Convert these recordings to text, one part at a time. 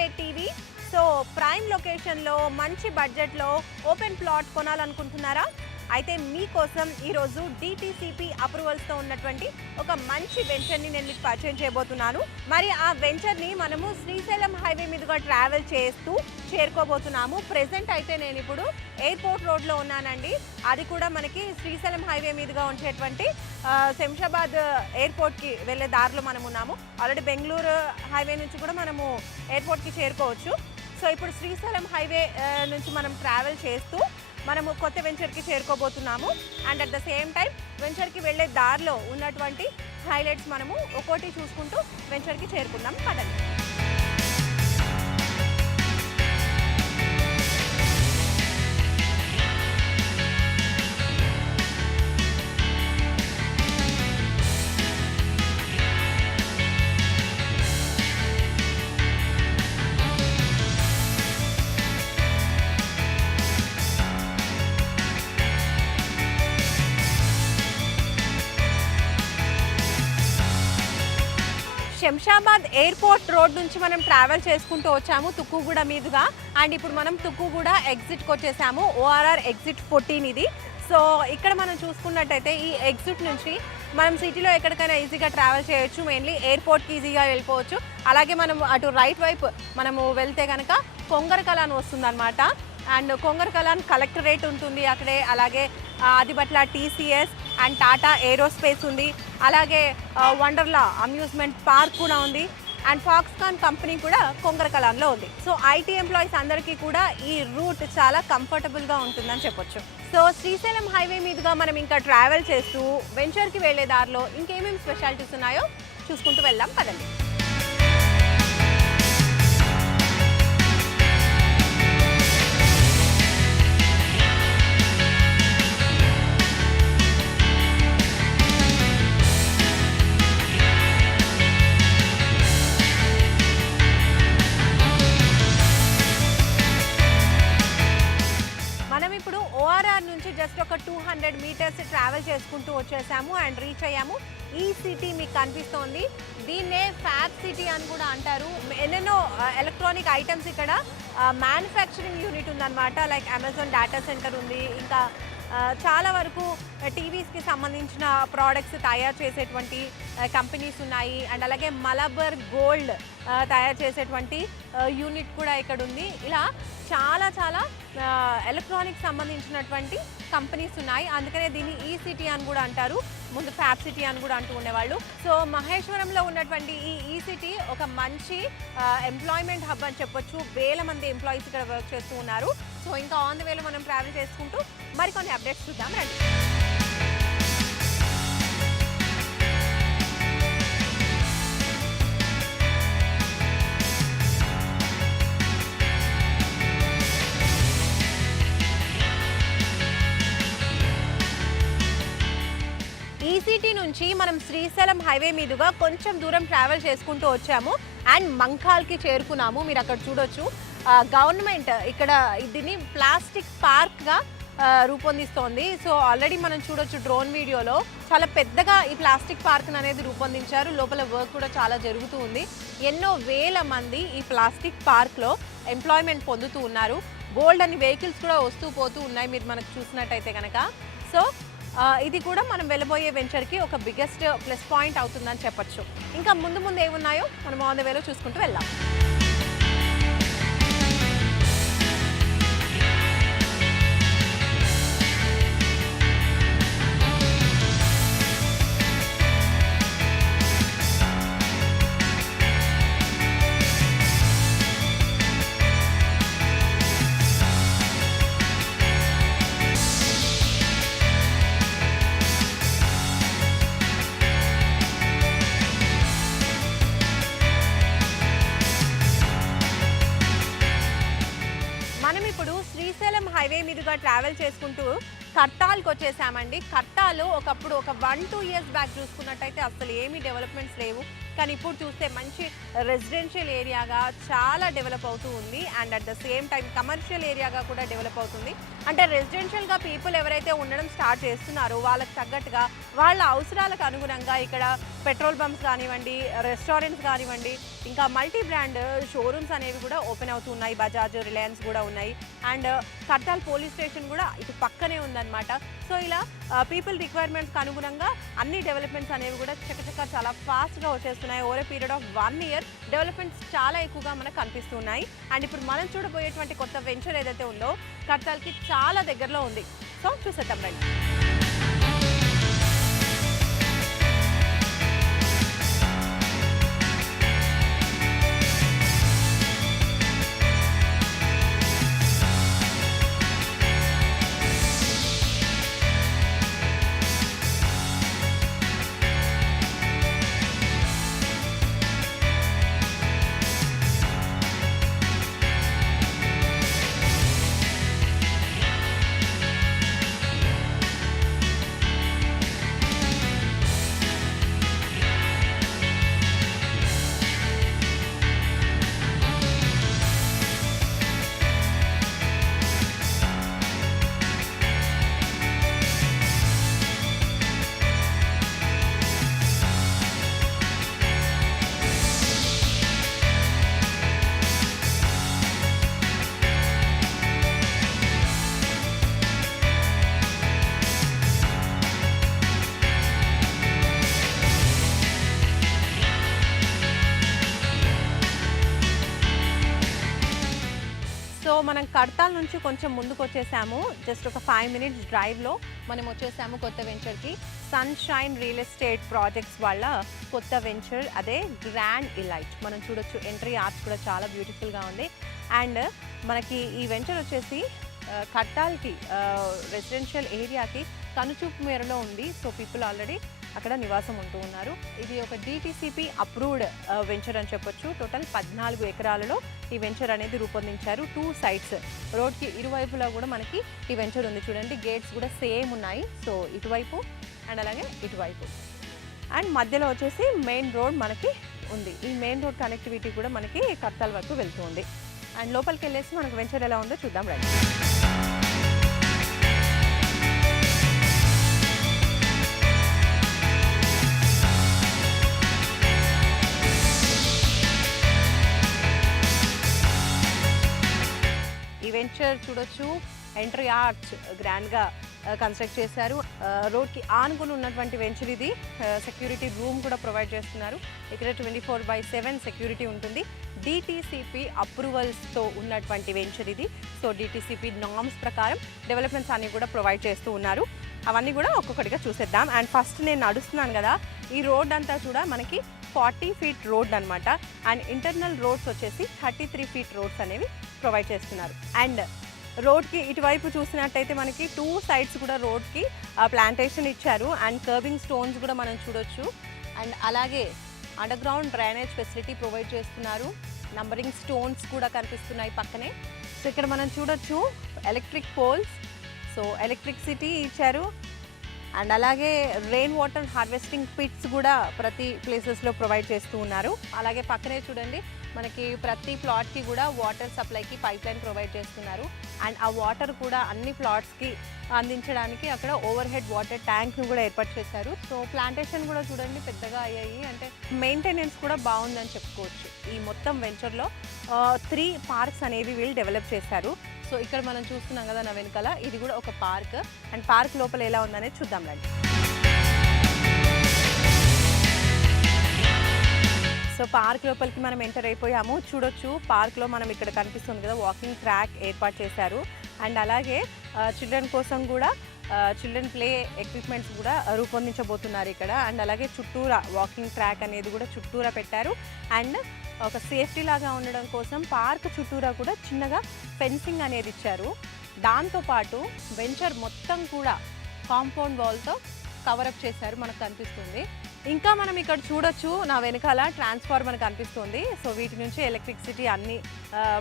Estate TV. So prime లొకేషన్లో మంచి బడ్జెట్లో ఓపెన్ ప్లాట్ కొనాలనుకుంటున్నారా? అయితే మీకోసం ఈరోజు DTCP అప్రూవల్స్తో ఉన్నటువంటి ఒక మంచి వెంచర్ని నేను మీకు పరిచయం చేయబోతున్నాను. మరి ఆ వెంచర్ని మనము శ్రీశైలం హైవే మీదుగా ట్రావెల్ చేస్తూ చేరుకోబోతున్నాము. ప్రెజెంట్ అయితే నేను ఇప్పుడు ఎయిర్పోర్ట్ రోడ్లో ఉన్నానండి. అది కూడా మనకి శ్రీశైలం హైవే మీదుగా ఉంచేటువంటి శంషాబాద్ ఎయిర్పోర్ట్కి వెళ్ళే దారిలో మనం ఉన్నాము. ఆల్రెడీ బెంగళూరు హైవే నుంచి కూడా మనము ఎయిర్పోర్ట్కి చేరుకోవచ్చు. సో ఇప్పుడు శ్రీశైలం హైవే నుంచి మనం ట్రావెల్ చేస్తూ మనము కొత్త వెంచర్కి చేరుకోబోతున్నాము. And at the same time వెంచర్కి వెళ్ళే దారిలో ఉన్నటువంటి హైలైట్స్ మనము ఒక్కోటి చూసుకుంటూ వెంచర్కి చేరుకుందాం పదండి. శంషాబాద్ ఎయిర్పోర్ట్ రోడ్ నుంచి మనం ట్రావెల్ చేసుకుంటూ వచ్చాము తుక్కుగూడ మీదుగా. అండ్ ఇప్పుడు మనం తుక్కుగూడ ఎగ్జిట్కి వచ్చేసాము. ORR ఎగ్జిట్ 14 ఇది. సో ఇక్కడ మనం చూసుకున్నట్టయితే ఈ ఎగ్జిట్ నుంచి మనం సిటీలో ఎక్కడికైనా ఈజీగా ట్రావెల్ చేయొచ్చు. మెయిన్లీ ఎయిర్పోర్ట్కి ఈజీగా వెళ్ళిపోవచ్చు. అలాగే మనం అటు రైట్ వైపు మనము వెళ్తే కనుక కొంగరకలాన్ వస్తుందన్నమాట. అండ్ కొంగరకలాన్ కలెక్టరేట్ ఉంటుంది అక్కడే. అలాగే Adibatla TCS and Tata aerospace ఉంది. అలాగే వండర్లా అమ్యూజ్మెంట్ పార్క్ కూడా ఉంది. అండ్ ఫాక్స్కాన్ కంపెనీ కూడా కొంగరకలాన్లో ఉంది. సో IT ఎంప్లాయీస్ అందరికీ కూడా ఈ రూట్ చాలా కంఫర్టబుల్గా ఉంటుందని చెప్పొచ్చు. సో శ్రీశైలం హైవే మీదుగా మనం ఇంకా ట్రావెల్ చేస్తూ వెంచర్కి వెళ్ళే దారిలో ఇంకేమేమి స్పెషాలిటీస్ ఉన్నాయో చూసుకుంటూ వెళ్దాం పదండి. ORR నుంచి జస్ట్ ఒక 200 మీటర్స్ ట్రావెల్ చేసుకుంటూ వచ్చేసాము అండ్ రీచ్ అయ్యాము. ఈ సిటీ మీకు కనిపిస్తోంది. దీన్నే ఫ్యాబ్ సిటీ అని కూడా అంటారు. ఎన్నెన్నో ఎలక్ట్రానిక్ ఐటమ్స్ ఇక్కడ మ్యానుఫ్యాక్చరింగ్ యూనిట్ ఉందన్నమాట. లైక్ అమెజాన్ డేటా సెంటర్ ఉంది. ఇంకా చాలా వరకు టీవీస్కి సంబంధించిన ప్రోడక్ట్స్ తయారు చేసేటువంటి కంపెనీస్ ఉన్నాయి. అండ్ అలాగే మలబార్ గోల్డ్ తయారు చేసేటువంటి యూనిట్ కూడా ఇక్కడ ఉంది. ఇలా చాలా చాలా ఎలక్ట్రానిక్స్ సంబంధించినటువంటి కంపెనీస్ ఉన్నాయి. అందుకనే దీన్ని ఈ సిటీ అని కూడా అంటారు. ముందు ఫ్యాబ్ సిటీ అని కూడా అంటూ ఉండేవాళ్ళు. సో మహేశ్వరంలో ఉన్నటువంటి ఈ సిటీ ఒక మంచి ఎంప్లాయ్మెంట్ హబ్ అని చెప్పొచ్చు. వేల మంది ఎంప్లాయీస్ ఇక్కడ వర్క్ చేస్తూ ఉన్నారు. సో ఇంకా ఆన్ ద వేలో మనం ట్రావెల్ చేసుకుంటూ మరికొన్ని అప్డేట్స్ చూద్దాం రండి. సిటీ నుంచి మనం శ్రీశైలం హైవే మీదుగా కొంచెం దూరం ట్రావెల్ చేసుకుంటూ వచ్చాము అండ్ మంకాల్కి చేరుకున్నాము. మీరు అక్కడ చూడొచ్చు గవర్నమెంట్ ఇక్కడ దీన్ని ప్లాస్టిక్ పార్క్గా రూపొందిస్తోంది. సో ఆల్రెడీ మనం చూడొచ్చు డ్రోన్ వీడియోలో చాలా పెద్దగా ఈ ప్లాస్టిక్ పార్క్ అనేది రూపొందించారు. లోపల వర్క్ కూడా చాలా జరుగుతూ ఉంది. ఎన్నో వేల మంది ఈ ప్లాస్టిక్ పార్క్లో ఎంప్లాయ్మెంట్ పొందుతూ ఉన్నారు. బోల్డ్ అని వెహికల్స్ కూడా వస్తూ పోతూ ఉన్నాయి మీరు మనకు చూసినట్టయితే కనుక. సో ఇది కూడా మనం వెళ్ళబోయే వెంచర్కి ఒక బిగ్గెస్ట్ ప్లస్ పాయింట్ అవుతుందని చెప్పొచ్చు. ఇంకా ముందు ముందు ఏమున్నాయో మనం ఆన్ ద వేలో చూసుకుంటూ వెళ్దాం. హైవే మీదుగా ట్రావెల్ చేసుకుంటూ కట్టాల్కి వచ్చేసామండి. కట్టాలు ఒకప్పుడు ఒక 1-2 ఇయర్స్ బ్యాక్ చూసుకున్నట్టయితే అసలు ఏమీ డెవలప్మెంట్స్ లేవు. కానీ ఇప్పుడు చూస్తే మంచి రెసిడెన్షియల్ ఏరియాగా చాలా డెవలప్ అవుతూ ఉంది and at the same time commercial ఏరియాగా కూడా డెవలప్ అవుతుంది. అంటే రెసిడెన్షియల్గా పీపుల్ ఎవరైతే ఉండడం స్టార్ట్ చేస్తున్నారో వాళ్ళకి తగ్గట్టుగా వాళ్ళ అవసరాలకు అనుగుణంగా ఇక్కడ పెట్రోల్ బంప్స్ కానివ్వండి, రెస్టారెంట్స్ కానివ్వండి, ఇంకా మల్టీ బ్రాండ్ షోరూమ్స్ అనేవి కూడా ఓపెన్ అవుతున్నాయి. బజాజ్, రిలయన్స్ కూడా ఉన్నాయి అండ్ కర్తాల్ పోలీస్ స్టేషన్ కూడా ఇటు పక్కనే ఉందన్నమాట. సో ఇలా పీపుల్ రిక్వైర్మెంట్స్కి అనుగుణంగా అన్ని డెవలప్మెంట్స్ అనేవి కూడా చక్కచక్క చాలా ఫాస్ట్గా వచ్చేస్తున్నాయి. Over a period of 1 year developments చాలా ఎక్కువగా మనకు కనిపిస్తున్నాయి. అండ్ ఇప్పుడు మనం చూడబోయేటువంటి కొత్త వెంచర్ ఏదైతే ఉందో కర్తాల్కి చాలా దగ్గరలో ఉంది. సో చూసేద్దాం రండి. సో మనం కర్తాల్ నుంచి కొంచెం ముందుకు వచ్చేసాము. జస్ట్ ఒక 5 minutes డ్రైవ్లో మనం వచ్చేసాము కొత్త వెంచర్కి. సన్షైన్ రియల్ ఎస్టేట్ ప్రాజెక్ట్స్ వాళ్ళ కొత్త వెంచర్, అదే గ్రాండ్ ఇలైట్. మనం చూడొచ్చు ఎంట్రీ ఆర్చ్ కూడా చాలా బ్యూటిఫుల్గా ఉంది. అండ్ మనకి ఈ వెంచర్ వచ్చేసి కర్తాల్కి రెసిడెన్షియల్ ఏరియాకి కనుచూపు మేరలో ఉంది. సో పీపుల్ ఆల్రెడీ అక్కడ నివాసం ఉంటూ ఉన్నారు. ఇది ఒక DTCP అప్రూవ్డ్ వెంచర్ అని చెప్పొచ్చు. టోటల్ 14 ఎకరాలలో ఈ వెంచర్ అనేది రూపొందించారు. 2 sites, రోడ్కి ఇరువైపులా కూడా మనకి ఈ వెంచర్ ఉంది. చూడండి గేట్స్ కూడా సేమ్ ఉన్నాయి. సో ఇటువైపు అండ్ అలాగే ఇటువైపు అండ్ మధ్యలో వచ్చేసి మెయిన్ రోడ్ మనకి ఉంది. ఈ మెయిన్ రోడ్ కనెక్టివిటీ కూడా మనకి కర్తాల్ వరకు వెళ్తూ ఉంది. అండ్ లోపలికి వెళ్ళేసి మనకు వెంచర్ ఎలా ఉందో చూద్దాం రండి. వెంచర్ చూడొచ్చు, ఎంట్రీ ఆర్చ్ గ్రాండ్గా కన్స్ట్రక్ట్ చేశారు. రోడ్కి ఆనుకుని ఉన్నటువంటి వెంచర్ ఇది. సెక్యూరిటీ రూమ్ కూడా ప్రొవైడ్ చేస్తున్నారు. ఇక్కడ 24/7 సెక్యూరిటీ ఉంటుంది. DTCP అప్రూవల్స్తో ఉన్నటువంటి వెంచర్ ఇది. సో DTCP నార్మ్స్ ప్రకారం డెవలప్మెంట్స్ అన్నీ కూడా ప్రొవైడ్ చేస్తూ ఉన్నారు. అవన్నీ కూడా ఒక్కొక్కటిగా చూసేద్దాం. అండ్ ఫస్ట్ నేను నడుస్తున్నాను కదా, ఈ రోడ్ అంతా కూడా మనకి 40 feet రోడ్ అనమాట. అండ్ ఇంటర్నల్ రోడ్స్ వచ్చేసి 33 feet రోడ్స్ అనేవి ప్రొవైడ్ చేస్తున్నారు. అండ్ రోడ్కి ఇటువైపు చూసినట్టయితే మనకి 2 sides కూడా రోడ్కి ప్లాంటేషన్ ఇచ్చారు. అండ్ కర్బింగ్ స్టోన్స్ కూడా మనం చూడొచ్చు. అండ్ అలాగే under ground drainage facility provide చేస్తున్నారు. నంబరింగ్ స్టోన్స్ కూడా కనిపిస్తున్నాయి పక్కనే. సో ఇక్కడ మనం చూడొచ్చు ఎలక్ట్రిక్ పోల్స్. సో ఎలక్ట్రిసిటీ ఇచ్చారు. అండ్ అలాగే రెయిన్ వాటర్ హార్వెస్టింగ్ పిట్స్ కూడా ప్రతి ప్లేసెస్లో ప్రొవైడ్ చేస్తూ ఉన్నారు. అలాగే పక్కనే చూడండి మనకి ప్రతి ప్లాట్కి కూడా వాటర్ సప్లైకి పైప్ లైన్ ప్రొవైడ్ చేస్తున్నారు. అండ్ ఆ వాటర్ కూడా అన్ని ప్లాట్స్కి అందించడానికి అక్కడ ఓవర్ హెడ్ వాటర్ ట్యాంక్ను కూడా ఏర్పాటు చేశారు. సో ప్లాంటేషన్ కూడా చూడండి పెద్దగా అయ్యాయి. అంటే మెయింటెనెన్స్ కూడా బాగుందని చెప్పుకోవచ్చు. ఈ మొత్తం వెంచర్లో 3 parks అనేవి వీళ్ళు డెవలప్ చేశారు. సో ఇక్కడ మనం చూస్తున్నాం కదా నా వెనకాల, ఇది కూడా ఒక పార్క్. అండ్ పార్క్ లోపల ఎలా ఉందనేది చూద్దాం రండి. సో పార్క్ లోపలికి మనం ఎంటర్ అయిపోయాము. చూడొచ్చు పార్క్లో మనం ఇక్కడ కనిపిస్తుంది కదా వాకింగ్ ట్రాక్ ఏర్పాటు చేశారు. అండ్ అలాగే చిల్డ్రన్ కోసం కూడా చిల్డ్రన్ ప్లే ఎక్విప్మెంట్స్ కూడా రూపొందించబోతున్నారు ఇక్కడ. అండ్ అలాగే చుట్టూరా వాకింగ్ ట్రాక్ అనేది కూడా చుట్టూరా పెట్టారు. అండ్ ఒక సేఫ్టీ లాగా ఉండడం కోసం పార్క్ చుట్టూరా కూడా చిన్నగా ఫెన్సింగ్ అనేది ఇచ్చారు. దాంతోపాటు వెంచర్ మొత్తం కూడా కాంపౌండ్ వాల్తో కవరప్ చేశారు మనకు కనిపిస్తుంది. ఇంకా మనం ఇక్కడ చూడొచ్చు నా వెనకాల ట్రాన్స్ఫార్మర్ కనిపిస్తుంది. సో వీటి నుంచి ఎలక్ట్రిసిటీ అన్ని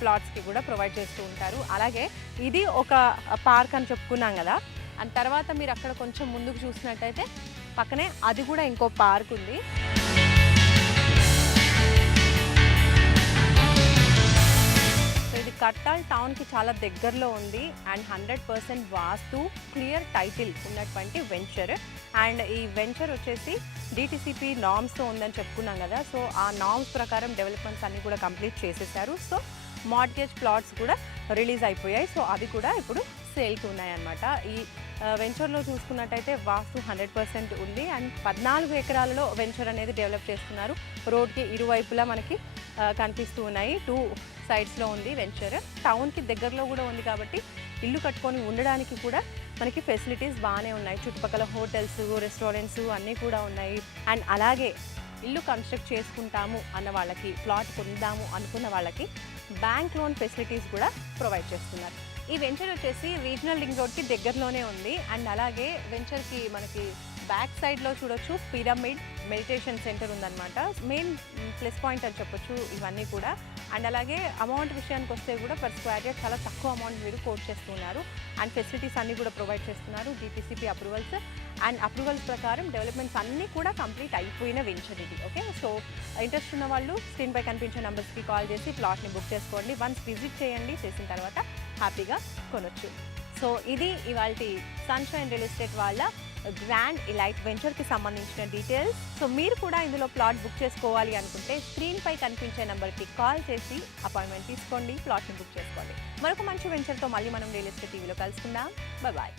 ప్లాట్స్కి కూడా ప్రొవైడ్ చేస్తూ ఉంటారు. అలాగే ఇది ఒక పార్క్ అని చెప్పుకున్నాం కదా. అండ్ తర్వాత మీరు అక్కడ కొంచెం ముందుకు చూసినట్టయితే పక్కనే అది కూడా ఇంకో పార్క్ ఉంది. కట్టాల్ టౌన్కి చాలా దగ్గరలో ఉంది అండ్ 100% వాస్తు క్లియర్ టైటిల్ ఉన్నటువంటి వెంచర్. అండ్ ఈ వెంచర్ వచ్చేసి డిటిసిపి నామ్స్తో ఉందని చెప్పుకున్నాం కదా. సో ఆ నామ్స్ ప్రకారం డెవలప్మెంట్స్ అన్నీ కూడా కంప్లీట్ చేసేసారు. సో మార్ట్గేజ్ ప్లాట్స్ కూడా రిలీజ్ అయిపోయాయి. సో అవి కూడా ఇప్పుడు సేల్కి ఉన్నాయన్నమాట. ఈ వెంచర్లో చూసుకున్నట్టయితే వాస్తు 100% ఉంది అండ్ 14 ఎకరాలలో వెంచర్ అనేది డెవలప్ చేస్తున్నారు. రోడ్కి ఇరువైపులా మనకి కనిపిస్తూ ఉన్నాయి. 2 సైడ్స్లో ఉంది వెంచర్. టౌన్కి దగ్గరలో కూడా ఉంది కాబట్టి ఇల్లు కట్టుకొని ఉండడానికి కూడా మనకి ఫెసిలిటీస్ బాగానే ఉన్నాయి. చుట్టుపక్కల హోటల్స్, రెస్టారెంట్స్ అన్నీ కూడా ఉన్నాయి. అండ్ అలాగే ఇల్లు కన్స్ట్రక్ట్ చేసుకుంటాము అన్న వాళ్ళకి, ప్లాట్ కొందాము అనుకున్న వాళ్ళకి బ్యాంక్ లోన్ ఫెసిలిటీస్ కూడా ప్రొవైడ్ చేస్తున్నారు. ఈ వెంచర్ వచ్చేసి రీజనల్ రింగ్ రోడ్కి దగ్గరలోనే ఉంది. అండ్ అలాగే వెంచర్కి మనకి బ్యాక్ సైడ్లో చూడొచ్చు పిరమిడ్ మెడిటేషన్ సెంటర్ ఉందన్నమాట. మెయిన్ ప్లస్ పాయింట్ అని చెప్పొచ్చు ఇవన్నీ కూడా. అండ్ అలాగే అమౌంట్ విషయానికి వస్తే కూడా పర్ స్క్వేర్ యార్డ్ చాలా తక్కువ అమౌంట్ మీరు కోట్ చేస్తున్నారు. అండ్ ఫెసిలిటీస్ అన్నీ కూడా ప్రొవైడ్ చేస్తున్నారు. డిటిసిపి అప్రూవల్స్ అండ్ అప్రూవల్స్ ప్రకారం డెవలప్మెంట్స్ అన్నీ కూడా కంప్లీట్ అయిపోయిన వెంచర్ ఇది. ఓకే, సో ఇంట్రెస్ట్ ఉన్న వాళ్ళు స్క్రీన్పై కనిపించే నెంబర్స్కి కాల్ చేసి ప్లాట్ని బుక్ చేసుకోండి. వన్స్ విజిట్ చేయండి, చేసిన తర్వాత హ్యాపీగా కొనొచ్చు. సో ఇది ఇవాళ సన్షైన్ రియల్ ఎస్టేట్ వాళ్ళ గ్రాండ్ ఎలైట్ వెంచర్కి సంబంధించిన డీటెయిల్స్. సో మీరు కూడా ఇందులో ప్లాట్ బుక్ చేసుకోవాలి అనుకుంటే స్క్రీన్పై కనిపించే నెంబర్కి కాల్ చేసి అపాయింట్మెంట్ తీసుకోండి, ప్లాట్ని బుక్ చేసుకోండి. మరొక మంచి వెంచర్తో మళ్ళీ మనం రియల్ ఎస్టేట్ టీవీలో కలుసుకుందాం. బాయ్.